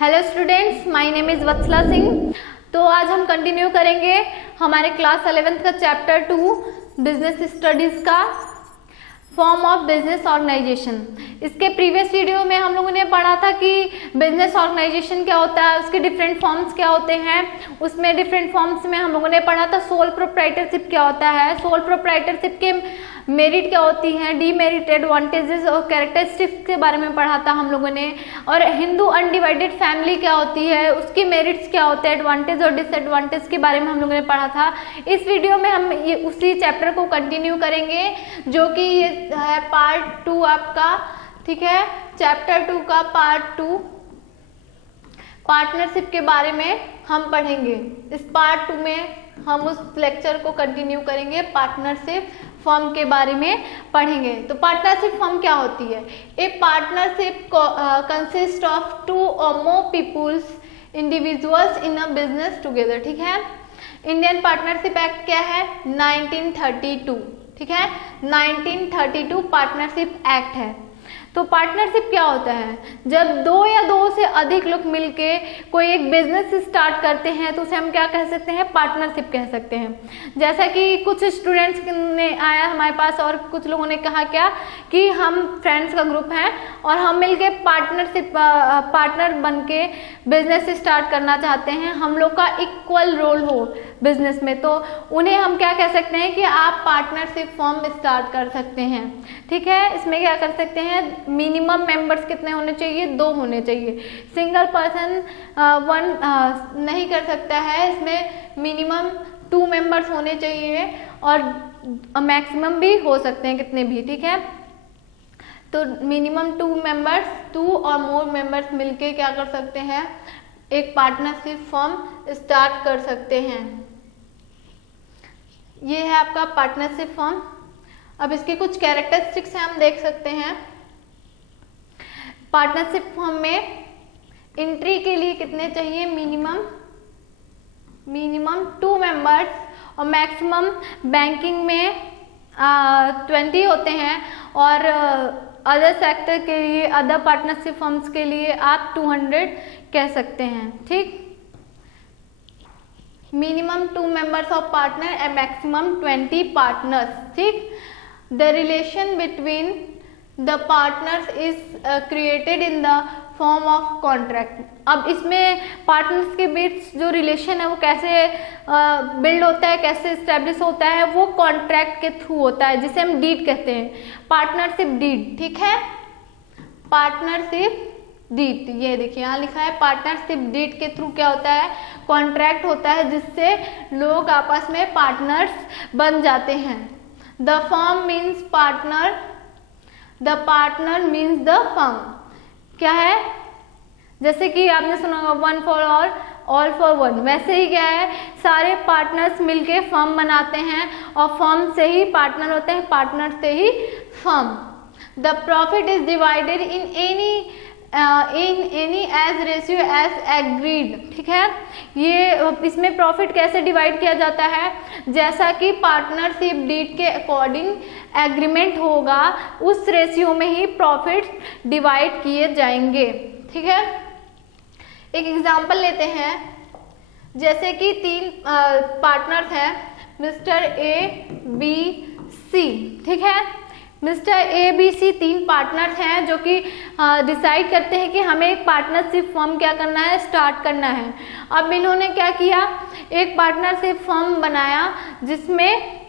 Hello students, my name is Vatsala Singh. तो आज हम कंटिन्यू करेंगे हमारे क्लास 11th का चैप्टर 2 बिजनेस स्टडीज़ का फॉर्म ऑफ बिजनेस ऑर्गेनाइजेशन। इसके प्रीवियस वीडियो में हम लोगों ने पढ़ा था कि बिजनेस ऑर्गेनाइजेशन क्या होता है, उसके डिफरेंट फॉर्म्स क्या होते हैं। उसमें डिफरेंट फॉर्म्स में हम लोगों ने पढ़ा था सोल प्रोप्राइटरशिप क्या होता है, सोल प्रोप्राइटरशिप के मेरिट क्या होती हैं, डीमेरिट, एडवांटेजेस और कैरेक्टरिस्टिक्स के बारे में पढ़ा था हम लोगों ने। और हिंदू अनडिवाइडेड फैमिली क्या होती है, उसकी मेरिट्स क्या होते हैं, एडवांटेज और डिसएडवांटेज के बारे में हम लोगों ने पढ़ा था। इस वीडियो में हम ये उसी चैप्टर को कंटिन्यू करेंगे जो कि ये है पार्ट 2 आपका, ठीक है। चैप्टर 2 का पार्ट 2 पार्टनरशिप के बारे में हम पढ़ेंगे। इस पार्ट 2 में हम उस लेक्चर को कंटिन्यू करेंगे, पार्टनरशिप फर्म के बारे में पढ़ेंगे। तो पार्टनरशिप फर्म क्या होती है? ए पार्टनरशिप कंसिस्ट ऑफ 2 और more peoples individuals in a business together, ठीक है। इंडियन पार्टनरशिप एक्ट क्या है? 1932, ठीक है। 1932 पार्टनरशिप एक्ट है। तो पार्टनरशिप क्या होता है? जब 2 या 2 से अधिक लोग मिलके कोई एक बिजनेस स्टार्ट करते हैं तो उसे हम क्या कह सकते हैं? पार्टनरशिप कह सकते हैं। जैसा कि कुछ स्टूडेंट्स ने आया हमारे पास और कुछ लोगों ने कहा क्या कि हम फ्रेंड्स का ग्रुप है और हम मिलके पार्टनर बन के बिजनेस स्टार्ट करना चाहते हैं, हम लोग का इक्वल रोल हो बिजनेस में, तो उन्हें हम क्या कह सकते हैं कि आप पार्टनरशिप फर्म स्टार्ट कर सकते हैं, ठीक है। इसमें क्या कर सकते हैं? मिनिमम मेंबर्स कितने होने चाहिए? 2 होने चाहिए। सिंगल पर्सन 1 नहीं कर सकता है, इसमें मिनिमम 2 मेंबर्स होने चाहिए और मैक्सिमम भी हो सकते हैं कितने भी, ठीक है। तो मिनिमम 2 मेंबर्स, 2 और मोर मेंबर्स मिलके क्या कर सकते हैं? एक पार्टनरशिप फर्म स्टार्ट कर सकते हैं। ये है आपका पार्टनरशिप फर्म। अब इसके कुछ कैरेक्टरिस्टिक्स हम देख सकते हैं। पार्टनरशिप फर्म में एंट्री के लिए कितने चाहिए? मिनिमम 2 मेंबर्स और मैक्सिमम बैंकिंग में 20 होते हैं और अदर सेक्टर के लिए, अदर पार्टनरशिप फर्म्स के लिए आप 200 कह सकते हैं, ठीक। Minimum 2 members of partner and maximum 20 partners, ठीक। The relation between the partners is created in the form of contract. अब इसमें पार्टनर्स के बीच जो रिलेशन है वो कैसे बिल्ड होता है, कैसे स्टैब्लिश होता है? वो कॉन्ट्रैक्ट के थ्रू होता है, जिसे हम डीड कहते हैं, पार्टनरशिप डीड, ठीक है। पार्टनरशिप डीड, ये देखिए यहाँ लिखा है पार्टनरशिप डीड के थ्रू क्या होता है? कॉन्ट्रैक्ट होता है जिससे लोग आपस में पार्टनर्स बन जाते हैं। The firm means partner, the partner means the firm. क्या है? जैसे कि आपने सुना होगा 1 फॉर ऑल फॉर 1, वैसे ही क्या है, सारे पार्टनर्स मिलके फर्म बनाते हैं और फर्म से ही पार्टनर होते हैं, पार्टनर से ही firm. The profit is divided in any as ratio as agreed, ठीक है। ये इसमें प्रॉफिट कैसे डिवाइड किया जाता है? जैसा कि पार्टनरशिप डीड के अकॉर्डिंग एग्रीमेंट होगा, उस रेशियो में ही प्रॉफिट डिवाइड किए जाएंगे, ठीक है। एक एग्जांपल लेते हैं। जैसे कि 3 पार्टनर्स हैं, मिस्टर ए, बी, सी, ठीक है। Mister A, B, C 3 partners हैं जो कि डिसाइड करते हैं कि हमें एक पार्टनरशिप फर्म क्या करना है? स्टार्ट करना है। अब इन्होंने क्या किया? एक पार्टनरशिप फर्म बनाया जिसमें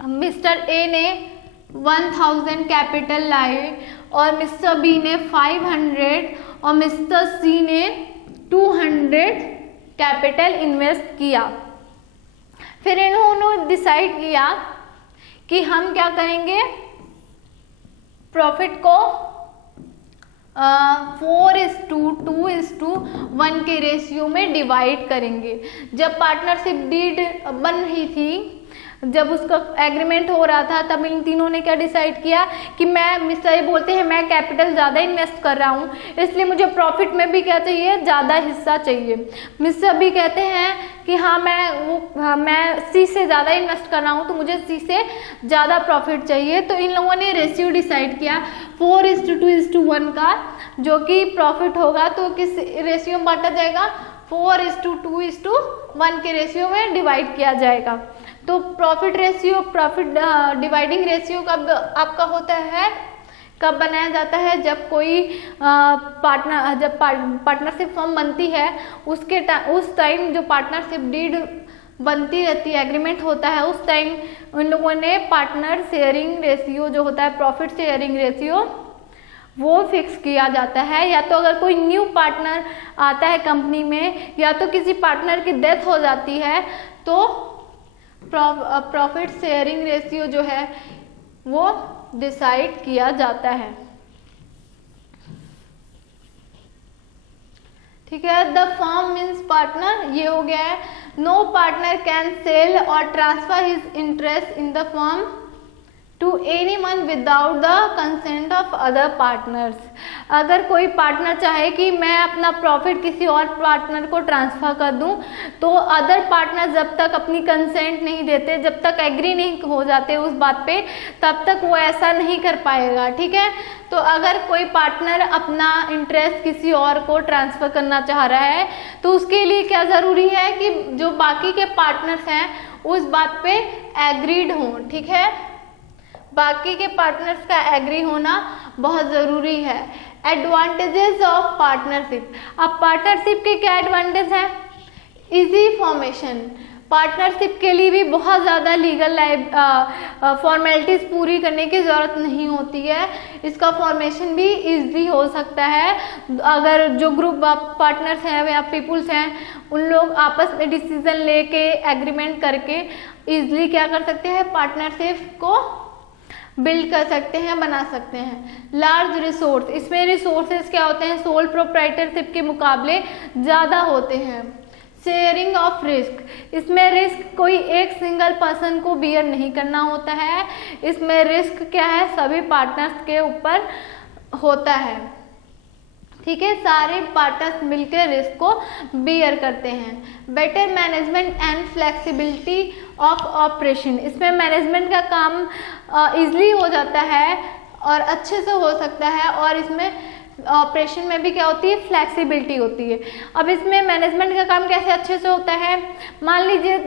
मिस्टर ए ने 1000 कैपिटल लाए और मिस्टर बी ने 500 और मिस्टर सी ने 200 कैपिटल इन्वेस्ट किया। फिर इन्होंने डिसाइड किया कि हम क्या करेंगे? प्रॉफिट को 4:2:1 के रेशियो में डिवाइड करेंगे। जब पार्टनरशिप डीड बन रही थी जब उसका एग्रीमेंट हो रहा था तब इन तीनों ने क्या डिसाइड किया कि मैं, मिस्टर ए बोलते हैं मैं कैपिटल ज़्यादा इन्वेस्ट कर रहा हूँ इसलिए मुझे प्रॉफिट में भी क्या चाहिए, ज़्यादा हिस्सा चाहिए। मिस्टर बी कहते हैं कि हाँ मैं सी से ज़्यादा इन्वेस्ट कर रहा हूँ तो मुझे सी से ज़्यादा प्रॉफिट चाहिए। तो इन लोगों ने रेशियो डिसाइड किया 4:2:1 का, जो कि प्रॉफिट होगा तो किस रेशियो में बांटा जाएगा, 4:2:1 के रेशियो में डिवाइड किया जाएगा। तो profit ratio, profit dividing ratio कब आपका होता है, कब बनाया जाता है, जब कोई पार्टनरशिप फर्म बनती है उस टाइम जो पार्टनरशिप डीड बनती रहती है, एग्रीमेंट होता है, उस टाइम उन लोगों ने पार्टनर शेयरिंग रेशियो जो होता है, प्रॉफिट शेयरिंग रेशियो, वो फिक्स किया जाता है। या तो अगर कोई न्यू पार्टनर आता है कंपनी में या तो किसी पार्टनर की डेथ हो जाती है तो प्रॉफिट शेयरिंग रेशियो जो है वो डिसाइड किया जाता है। ठीक है, द फर्म मीन्स पार्टनर, ये हो गया है। No partner can sell or transfer his interest in the firm to anyone without the consent of other partners. अगर कोई पार्टनर चाहे कि मैं अपना प्रॉफिट किसी और पार्टनर को ट्रांसफर कर दूं तो अदर पार्टनर जब तक अपनी कंसेंट नहीं देते, जब तक एग्री नहीं हो जाते उस बात पे, तब तक वो ऐसा नहीं कर पाएगा। ठीक है, तो अगर कोई पार्टनर अपना इंटरेस्ट किसी और को ट्रांसफर करना चाह रहा है तो उसके लिए क्या ज़रूरी है कि जो बाकी के पार्टनर्स हैं उस बात पे एग्रीड हों। ठीक है, बाकी के पार्टनर्स का एग्री होना बहुत ज़रूरी है। एडवांटेजेस ऑफ पार्टनरशिप, अब पार्टनरशिप के क्या एडवांटेज हैं, इजी फॉर्मेशन, पार्टनरशिप के लिए भी बहुत ज़्यादा लीगल फॉर्मेलिटीज़ पूरी करने की ज़रूरत नहीं होती है, इसका फॉर्मेशन भी इजी हो सकता है। अगर जो ग्रुप ऑफ पार्टनर्स हैं या पीपुल्स हैं उन लोग आपस में डिसीजन लेके एग्रीमेंट करके इजीली क्या कर सकते हैं, पार्टनरशिप को बिल्ड कर सकते हैं, बना सकते हैं। लार्ज रिसोर्स, इसमें रिसोर्सेज क्या होते हैं, सोल प्रोप्राइटरशिप के मुकाबले ज़्यादा होते हैं। शेयरिंग ऑफ रिस्क, इसमें रिस्क कोई एक सिंगल पर्सन को बियर नहीं करना होता है, इसमें रिस्क क्या है, सभी पार्टनर्स के ऊपर होता है। ठीक है, सारे पार्टनर्स मिलकर रिस्क को बियर करते हैं। Better management and flexibility of operation, इसमें मैनेजमेंट का काम इजली हो जाता है और अच्छे से हो सकता है और इसमें ऑपरेशन में भी क्या होती है, फ्लेक्सिबिलिटी होती है। अब इसमें मैनेजमेंट का काम कैसे अच्छे से होता है, मान लीजिए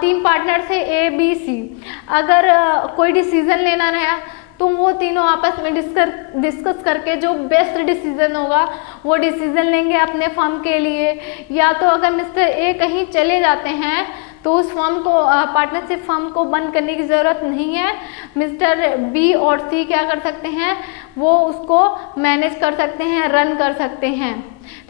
3 पार्टनर थे ए बी सी, अगर कोई डिसीजन लेना रहा तो वो तीनों आपस में डिस्कस करके जो बेस्ट डिसीजन होगा वो डिसीजन लेंगे अपने फर्म के लिए। या तो अगर मिस्टर ए कहीं चले जाते हैं तो उस फर्म को, पार्टनरशिप फर्म को बंद करने की ज़रूरत नहीं है, मिस्टर बी और सी क्या कर सकते हैं, वो उसको मैनेज कर सकते हैं, रन कर सकते हैं।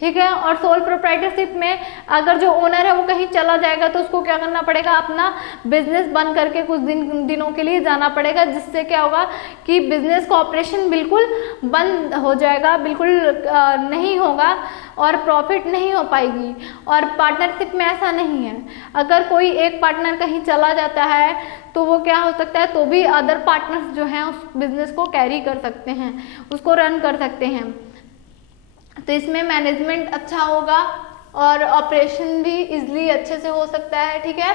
ठीक है, और सोल प्रोप्राइटरशिप में अगर जो ओनर है वो कहीं चला जाएगा तो उसको क्या करना पड़ेगा, अपना बिजनेस बंद करके कुछ दिनों के लिए जाना पड़ेगा, जिससे क्या होगा कि बिजनेस का ऑपरेशन बिल्कुल बंद हो जाएगा, बिल्कुल नहीं होगा और प्रॉफिट नहीं हो पाएगी। और पार्टनरशिप में ऐसा नहीं है, अगर कोई एक पार्टनर कहीं चला जाता है तो वो क्या हो सकता है, तो भी अदर पार्टनर्स जो हैं उस बिजनेस को कैरी कर सकते हैं, उसको रन कर सकते हैं। तो इसमें मैनेजमेंट अच्छा होगा और ऑपरेशन भी इजली अच्छे से हो सकता है। ठीक है,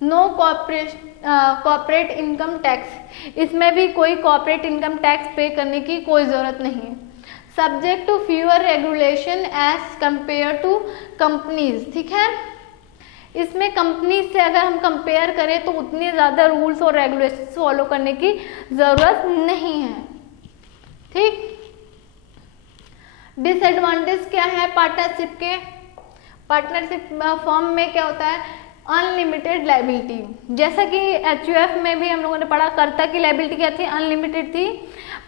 नो कॉर्पोरेट इनकम टैक्स, इसमें भी कोई कॉर्पोरेट इनकम टैक्स पे करने की कोई ज़रूरत नहीं है। Subject to fewer regulation as compared to companies. ठीक है, इसमें कंपनी से अगर हम कंपेयर करें तो उतने ज़्यादा रूल्स और रेगुलेशन फॉलो करने की ज़रूरत नहीं है। ठीक, डिसएडवांटेज क्या है पार्टनरशिप के, पार्टनरशिप फर्म में क्या होता है, अनलिमिटेड लायबिलिटी। जैसा कि एचयूएफ में भी हम लोगों ने पढ़ा, कर्ता की लायबिलिटी क्या थी, अनलिमिटेड थी,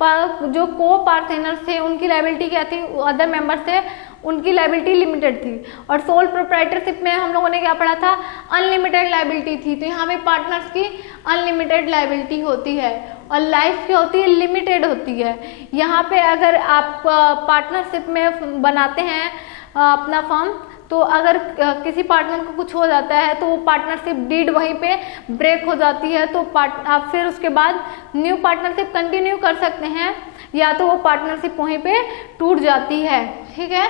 पर जो को पार्टनर्स थे उनकी लायबिलिटी क्या थी, अदर मेंबर्स थे उनकी लायबिलिटी लिमिटेड थी। और सोल प्रोप्राइटरशिप में हम लोगों ने क्या पढ़ा था, अनलिमिटेड लायबिलिटी थी। तो यहाँ पे पार्टनर्स की अनलिमिटेड लायबिलिटी होती है और लाइफ क्या होती है, लिमिटेड होती है। यहाँ पे अगर आप पार्टनरशिप में बनाते हैं अपना फर्म तो अगर किसी पार्टनर को कुछ हो जाता है तो वो पार्टनरशिप डीड वहीं पे ब्रेक हो जाती है, तो आप फिर उसके बाद न्यू पार्टनरशिप कंटिन्यू कर सकते हैं, या तो वो पार्टनरशिप वहीं पे टूट जाती है। ठीक है,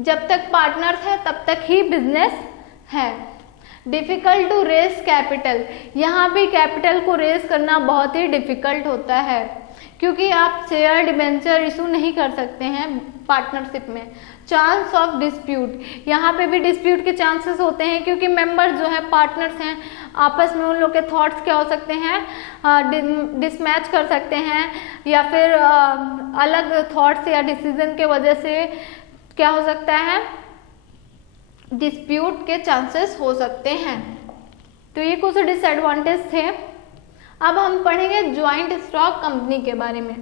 जब तक पार्टनर्स है तब तक ही बिजनेस है। डिफिकल्ट टू रेस कैपिटल, यहाँ भी कैपिटल को रेस करना बहुत ही डिफिकल्ट होता है, क्योंकि आप शेयर डिबेंचर इशू नहीं कर सकते हैं पार्टनरशिप में। चांस ऑफ डिस्प्यूट, यहाँ पे भी डिस्प्यूट के चांसेस होते हैं, क्योंकि मेंबर्स जो है पार्टनर्स हैं आपस में उन लोग के थॉट्स क्या हो सकते हैं, डिसमैच कर सकते हैं, या फिर अलग थॉट्स या डिसीजन के वजह से क्या हो सकता है, डिस्प्यूट के चांसेस हो सकते हैं। तो ये कुछ डिसएडवांटेज थे। अब हम पढ़ेंगे ज्वाइंट स्टॉक कंपनी के बारे में।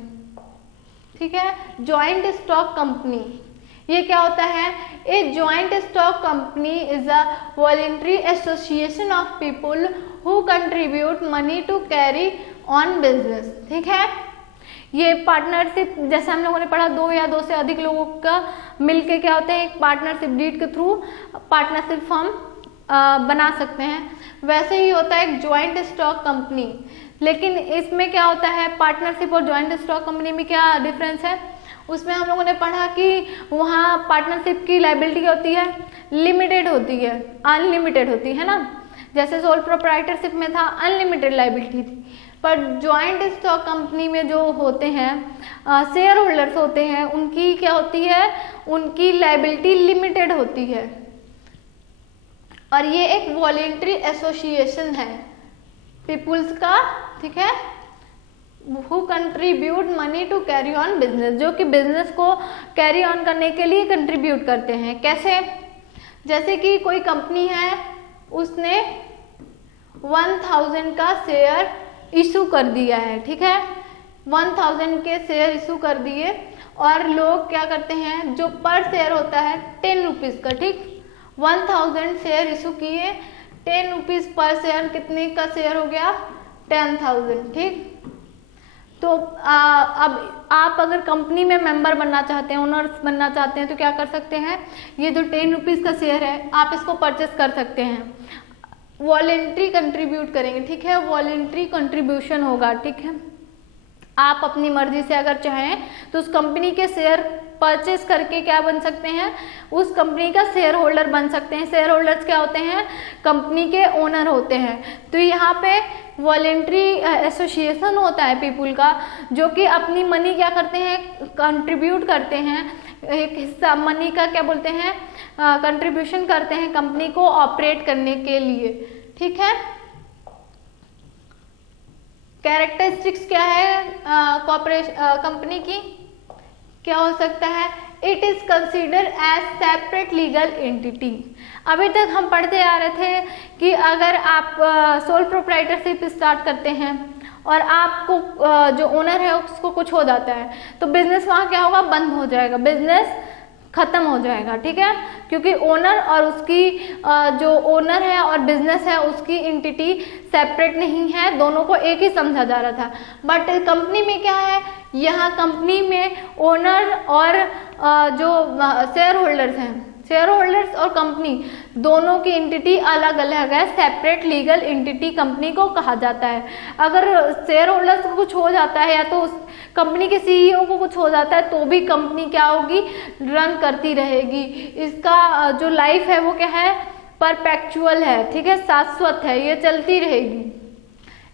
ठीक है, ज्वाइंट स्टॉक कंपनी ये क्या होता है? A joint stock company is a voluntary association of people who contribute money to carry on business. ठीक है, ये पार्टनरशिप जैसे हम लोगों ने पढ़ा, 2 या 2 से अधिक लोगों का मिलके क्या होते हैं, एक पार्टनरशिप डीड के थ्रू पार्टनरशिप फर्म बना सकते हैं। वैसे ही होता है एक ज्वाइंट स्टॉक कंपनी, लेकिन इसमें क्या होता है, पार्टनरशिप और ज्वाइंट स्टॉक कंपनी में क्या डिफरेंस है? उसमें हम लोगों ने पढ़ा कि वहाँ पार्टनरशिप की लायबिलिटी क्या होती है, लिमिटेड होती है, अनलिमिटेड होती है ना। जैसे सोल प्रोप्राइटरशिप में था अनलिमिटेड लायबिलिटी थी, पर ज्वाइंट स्टॉक कंपनी में जो होते हैं शेयर होल्डर्स होते हैं, उनकी क्या होती है, उनकी लायबिलिटी लिमिटेड होती है। और ये एक वॉलंटरी एसोसिएशन है पीपुल्स का, ठीक है, who contribute money to carry on business, जो कि बिजनेस को कैरी ऑन करने के लिए कंट्रीब्यूट करते हैं। कैसे? जैसे कि कोई कंपनी है, उसने 1000 का शेयर इशू कर दिया है। ठीक है, 1000 के शेयर इशू कर दिए, और लोग क्या करते हैं, जो पर शेयर होता है 10 रुपीज़ का, ठीक, 1000 शेयर इशू किए, 10 रुपीज़ पर शेयर, कितने का शेयर हो गया, 10,000। ठीक, तो अब आप अगर कंपनी में मेंबर बनना चाहते हैं, ओनर्स बनना चाहते हैं, तो क्या कर सकते हैं, ये जो 10 रुपीज़ का शेयर है आप इसको परचेस कर सकते हैं। वॉलेंट्री कंट्रीब्यूट करेंगे, ठीक है, वॉलेंट्री कंट्रीब्यूशन होगा। ठीक है, आप अपनी मर्जी से अगर चाहें तो उस कंपनी के शेयर परचेस करके क्या बन सकते हैं, उस कंपनी का शेयर होल्डर बन सकते हैं। शेयर होल्डर्स क्या होते हैं, कंपनी के ओनर होते हैं। तो यहाँ पे वॉलेंट्री एसोसिएशन होता है पीपुल का, जो कि अपनी मनी क्या करते हैं, कंट्रीब्यूट करते हैं, एक हिस्सा मनी का क्या बोलते हैं, कंट्रीब्यूशन करते हैं कंपनी को ऑपरेट करने के लिए। ठीक है, कैरेक्टरिस्टिक्स क्या है कंपनी की, क्या हो सकता है, it is consider as separate legal entity. अभी तक हम पढ़ते आ रहे थे कि अगर आप सोल प्रोप्राइटरशिप स्टार्ट करते हैं और आपको जो ओनर है उसको कुछ हो जाता है, तो बिजनेस वहाँ क्या होगा, बंद हो जाएगा, बिजनेस खत्म हो जाएगा। ठीक है, क्योंकि ओनर और उसकी जो ओनर है और बिजनेस है उसकी एंटिटी सेपरेट नहीं है, दोनों को एक ही समझा जा रहा था। बट कंपनी में क्या है, यहाँ कंपनी में ओनर और जो शेयर होल्डर्स हैं, शेयर होल्डर्स और कंपनी दोनों की एंटिटी अलग अलग है, सेपरेट लीगल एंटिटी कंपनी को कहा जाता है। अगर शेयर होल्डर्स को कुछ हो जाता है या तो उस कंपनी के सीईओ को कुछ हो जाता है, तो भी कंपनी क्या होगी, रन करती रहेगी। इसका जो लाइफ है वो क्या है, परपेचुअल है। ठीक है, शाश्वत है, ये चलती रहेगी।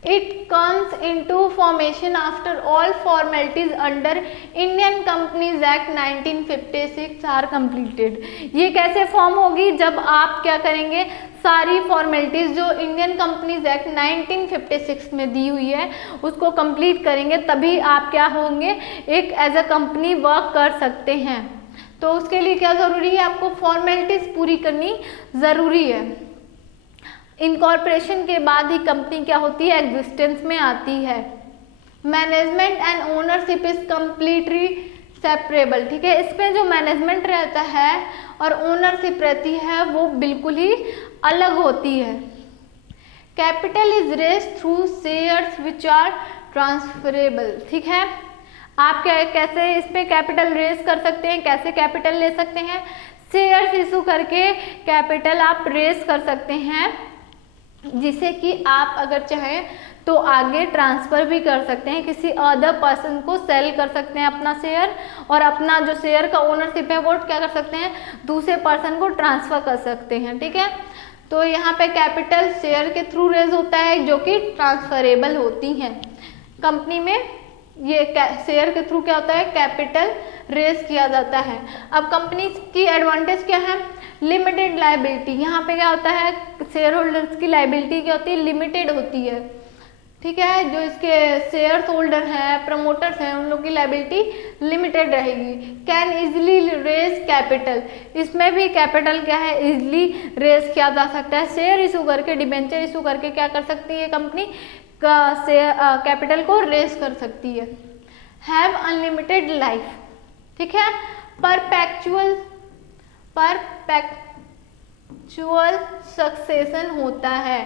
It comes into formation after all formalities under Indian Companies Act 1956 are completed। ये कैसे फॉर्म होगी, जब आप क्या करेंगे, सारी फॉर्मेलिटीज जो इंडियन कंपनीज एक्ट 1956 में दी हुई है उसको कंप्लीट करेंगे, तभी आप क्या होंगे, एक एज अ कंपनी वर्क कर सकते हैं। तो उसके लिए क्या जरूरी है, आपको फॉर्मेलिटीज पूरी करनी जरूरी है। इनकॉर्पोरेशन के बाद ही कंपनी क्या होती है, एग्जिस्टेंस में आती है। Management and ownership is completely separable. ठीक है, इसमें जो मैनेजमेंट रहता है और ओनरशिप रहती है वो बिल्कुल ही अलग होती है। Capital is raised through shares which are transferable. ठीक है, आप कैसे इस पे कैपिटल रेज कर सकते हैं, कैसे कैपिटल ले सकते हैं, शेयर्स इशू करके कैपिटल आप रेस कर सकते हैं, जिसे कि आप अगर चाहें तो आगे ट्रांसफ़र भी कर सकते हैं, किसी अदर पर्सन को सेल कर सकते हैं अपना शेयर, और अपना जो शेयर का ओनरशिप है वो क्या कर सकते हैं, दूसरे पर्सन को ट्रांसफ़र कर सकते हैं। ठीक है, तो यहाँ पे कैपिटल शेयर के थ्रू रेज होता है जो कि ट्रांसफरेबल होती हैं। कंपनी में ये शेयर के थ्रू क्या होता है, कैपिटल रेज किया जाता है। अब कंपनी की एडवांटेज क्या है, लिमिटेड लायबिलिटी। यहाँ पे क्या होता है, शेयर होल्डर्स की लायबिलिटी क्या होती है, लिमिटेड होती है। ठीक है, जो इसके शेयर होल्डर हैं, प्रमोटर्स हैं, उन लोग की लायबिलिटी लिमिटेड रहेगी। कैन इजिली रेज कैपिटल, इसमें भी कैपिटल क्या है, इजिली रेज किया जा सकता है। शेयर इशू करके, डिबेंचर इशू करके क्या कर सकती है कंपनी का शेयर कैपिटल को रेज कर सकती है। हैव अनलिमिटेड लाइफ, ठीक है, परपेचुअल सक्सेशन होता है।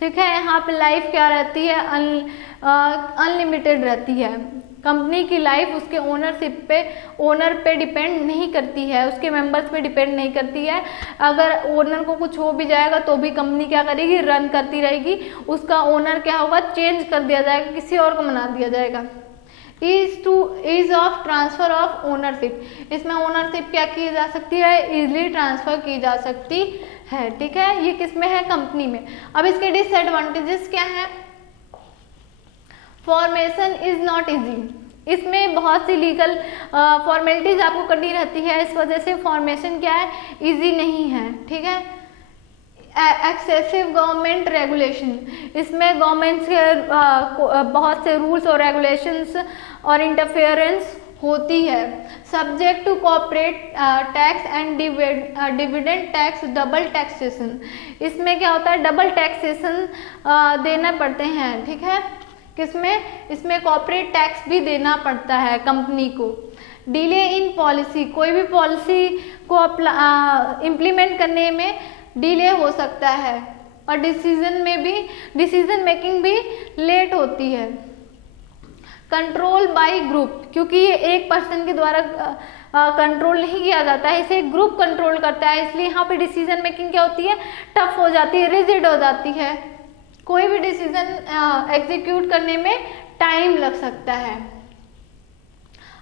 ठीक है, यहाँ पे लाइफ क्या रहती है, अनलिमिटेड रहती है। कंपनी की लाइफ उसके ओनर पे डिपेंड नहीं करती है, उसके मेंबर्स पे डिपेंड नहीं करती है। अगर ओनर को कुछ हो भी जाएगा तो भी कंपनी क्या करेगी, रन करती रहेगी। उसका ओनर क्या होगा, चेंज कर दिया जाएगा, किसी और को बना दिया जाएगा। Ease of transfer of ownership, इसमें ओनरशिप क्या की जा सकती है, इजिली ट्रांसफर की जा सकती है। ठीक है, ये किसमें है, कंपनी में। अब इसके डिसएडवांटेजेस क्या है, फॉर्मेशन इज नॉट इजी, इसमें बहुत सी लीगल फॉर्मेलिटीज आपको करनी रहती है, इस वजह से फॉर्मेशन क्या है, इजी नहीं है। ठीक है, एक्सेसिव गवर्नमेंट रेगुलेशन, इसमें गवर्नमेंट के बहुत से रूल्स और रेगुलेशंस और इंटरफेरेंस होती है। Subject to corporate tax and dividend tax, double taxation, इसमें क्या होता है, डबल टैक्सेशन देना पड़ते हैं। ठीक है, किसमें, इसमें कॉर्पोरेट टैक्स भी देना पड़ता है कंपनी को। डिले इन पॉलिसी, कोई भी पॉलिसी को इम्प्लीमेंट करने में डिले हो सकता है, और डिसीजन मेकिंग भी लेट होती है। कंट्रोल बाय ग्रुप, क्योंकि ये एक पर्सन के द्वारा कंट्रोल नहीं किया जाता है, इसे ग्रुप कंट्रोल करता है, इसलिए यहाँ पे डिसीजन मेकिंग क्या होती है, टफ हो जाती है, रिजिड हो जाती है। कोई भी डिसीजन एग्जीक्यूट करने में टाइम लग सकता है।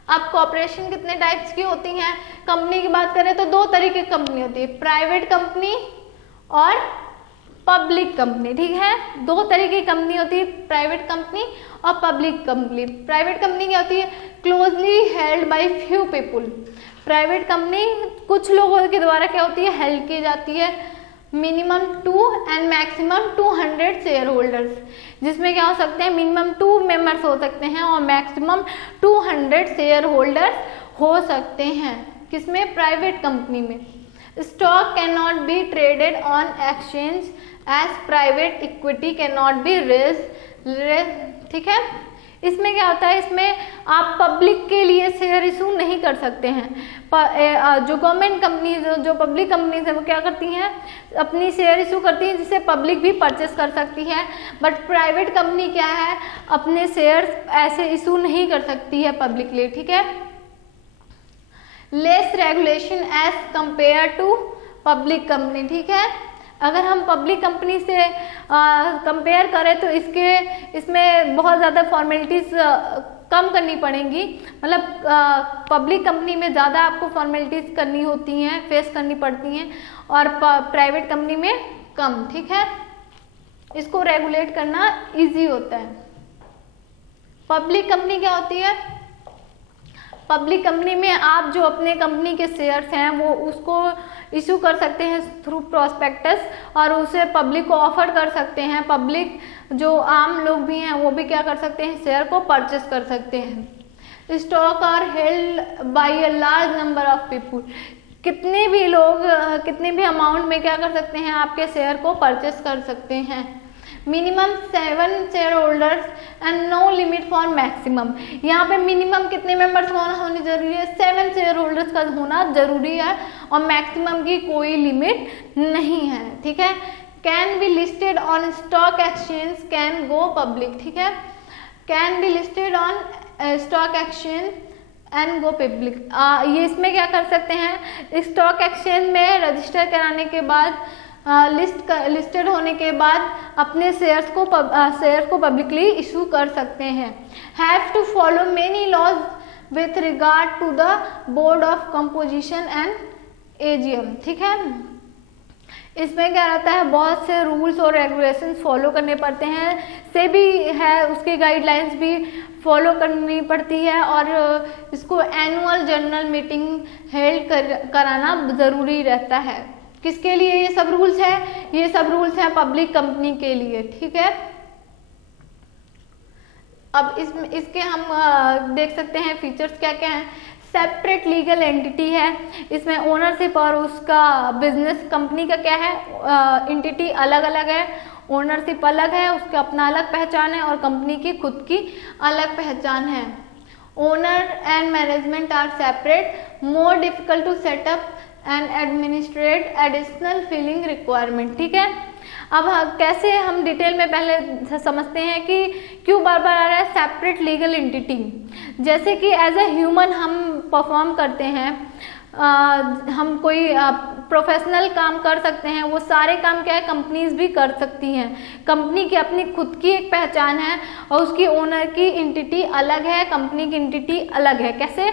अब कॉर्पोरेशन कितने टाइप्स की होती हैं, कंपनी की बात करें तो दो तरीके की कंपनी होती है, प्राइवेट कंपनी और पब्लिक कंपनी। ठीक है, दो तरीके की कंपनी होती है, प्राइवेट कंपनी और पब्लिक कंपनी। प्राइवेट कंपनी क्या होती है, closely held by few people, private company कुछ लोगों के द्वारा क्या होती है, हेल्ड की जाती है। Minimum 2 and maximum 200 share holders, जिसमें क्या हो सकते हैं, मिनिमम 2 मेंबर्स हो सकते हैं और मैक्सिमम 200 शेयर होल्डर्स हो सकते हैं। किसमें, प्राइवेट कंपनी में। Stock can not be traded on exchange as private equity can not be raise. ठीक है, इसमें क्या होता है, इसमें आप पब्लिक के लिए शेयर इशू नहीं कर सकते हैं। जो गवर्नमेंट कंपनीज, जो पब्लिक कंपनीज है वो क्या करती हैं, अपनी शेयर इशू करती हैं जिसे पब्लिक भी परचेस कर सकती है। बट प्राइवेट कंपनी क्या है, अपने शेयर्स ऐसे इशू नहीं कर सकती है पब्लिकली। ठीक है, less regulation as compared to public company. ठीक है, अगर हम पब्लिक कंपनी से कंपेयर करें तो इसमें बहुत ज़्यादा फॉर्मेलिटीज़ कम करनी पड़ेंगी, मतलब पब्लिक कंपनी में ज़्यादा आपको फॉर्मेलिटीज़ करनी होती हैं, फेस करनी पड़ती हैं, और प्राइवेट कंपनी में कम। ठीक है, इसको रेगुलेट करना इजी होता है। पब्लिक कंपनी क्या होती है, पब्लिक कंपनी में आप जो अपने कंपनी के शेयर्स हैं वो उसको इशू कर सकते हैं थ्रू प्रॉस्पेक्टस, और उसे पब्लिक को ऑफर कर सकते हैं। पब्लिक जो आम लोग भी हैं वो भी क्या कर सकते हैं, शेयर को परचेस कर सकते हैं। Stock are held by a large number of people, कितने भी लोग कितने भी अमाउंट में क्या कर सकते हैं, आपके शेयर को परचेस कर सकते हैं। Minimum 7 share holders and no limit for maximum, यहाँ पे मिनिमम कितने मेंबर्स होने जरूरी है, 7 शेयर होल्डर्स का होना जरूरी है, और मैक्सिमम की कोई लिमिट नहीं है। ठीक है, can be listed on stock exchange, can go public. ठीक है, can be listed on stock exchange and go public. ये इसमें क्या कर सकते हैं, स्टॉक एक्सचेंज में रजिस्टर कराने के बाद लिस्टेड होने के बाद अपने शेयर्स को पब्लिकली इशू कर सकते हैं। Have to follow many laws with regard to the board of composition and AGM. ठीक है, इसमें क्या रहता है, बहुत से रूल्स और रेगुलेशंस फॉलो करने पड़ते हैं, से भी है उसकी गाइडलाइंस भी फॉलो करनी पड़ती है, और इसको एनुअल जनरल मीटिंग हेल्ड कराना ज़रूरी रहता है। किसके लिए ये सब रूल्स है, ये सब रूल्स हैं पब्लिक कंपनी के लिए। ठीक है, अब इसके हम देख सकते हैं फीचर्स क्या क्या हैं। सेपरेट लीगल एंटिटी है, इसमें ओनरशिप और उसका बिजनेस कंपनी का क्या है, एंटिटी अलग अलग है, ओनरशिप अलग है, उसका अपना अलग पहचान है और कंपनी की खुद की अलग पहचान है। Owner and management are separate, more difficult to set up and administrate, additional filing requirement. ठीक है, अब कैसे हम डिटेल में पहले समझते हैं कि क्यों बार बार आ रहा है सेपरेट लीगल एंटिटी। जैसे कि एज ए ह्यूमन हम परफॉर्म करते हैं, हम कोई प्रोफेशनल काम कर सकते हैं, वो सारे काम क्या है कंपनीज भी कर सकती हैं। कंपनी की अपनी खुद की एक पहचान है और उसकी ओनर की एंटिटी अलग है, कंपनी की एंटिटी अलग है। कैसे,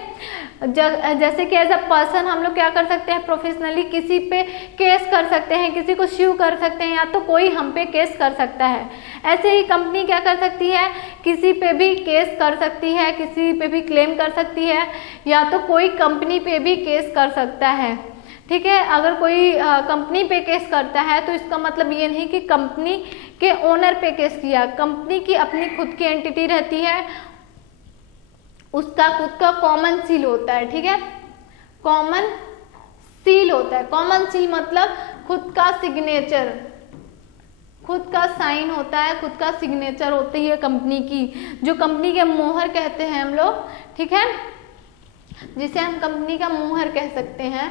जैसे कि एज अ पर्सन हम लोग क्या कर सकते हैं, प्रोफेशनली किसी पे केस कर सकते हैं, किसी को स्यू कर सकते हैं, या तो कोई हम पे केस कर सकता है। ऐसे ही कंपनी क्या कर सकती है, किसी पे भी केस कर सकती है, किसी पे भी क्लेम कर सकती है, या तो कोई कंपनी पे भी केस कर सकता है। ठीक है, अगर कोई कंपनी पे केस करता है तो इसका मतलब ये नहीं कि कंपनी के ओनर पे केस किया, कंपनी की अपनी खुद की एंटिटी रहती है, उसका खुद का कॉमन सील होता है। ठीक है, कॉमन सील होता है। कॉमन सील मतलब खुद का सिग्नेचर, खुद का साइन होता है, खुद का सिग्नेचर होती है कंपनी की, जो कंपनी के मोहर कहते हैं हम लोग। ठीक है, जिसे हम कंपनी का मोहर कह सकते हैं।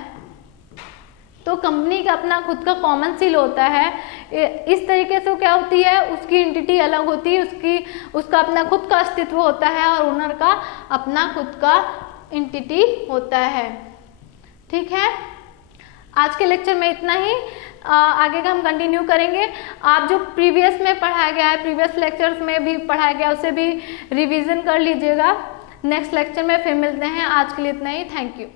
तो कंपनी का अपना खुद का कॉमन सील होता है। इस तरीके से क्या होती है, उसकी एंटिटी अलग होती है, उसका अपना खुद का अस्तित्व होता है और ओनर का अपना खुद का एंटिटी होता है। ठीक है, आज के लेक्चर में इतना ही, आगे का हम कंटिन्यू करेंगे। आप जो प्रीवियस में पढ़ाया गया है, प्रीवियस लेक्चर्स में भी पढ़ाया गया, उसे भी रिवीजन कर लीजिएगा। नेक्स्ट लेक्चर में फिर मिलते हैं। आज के लिए इतना ही, थैंक यू।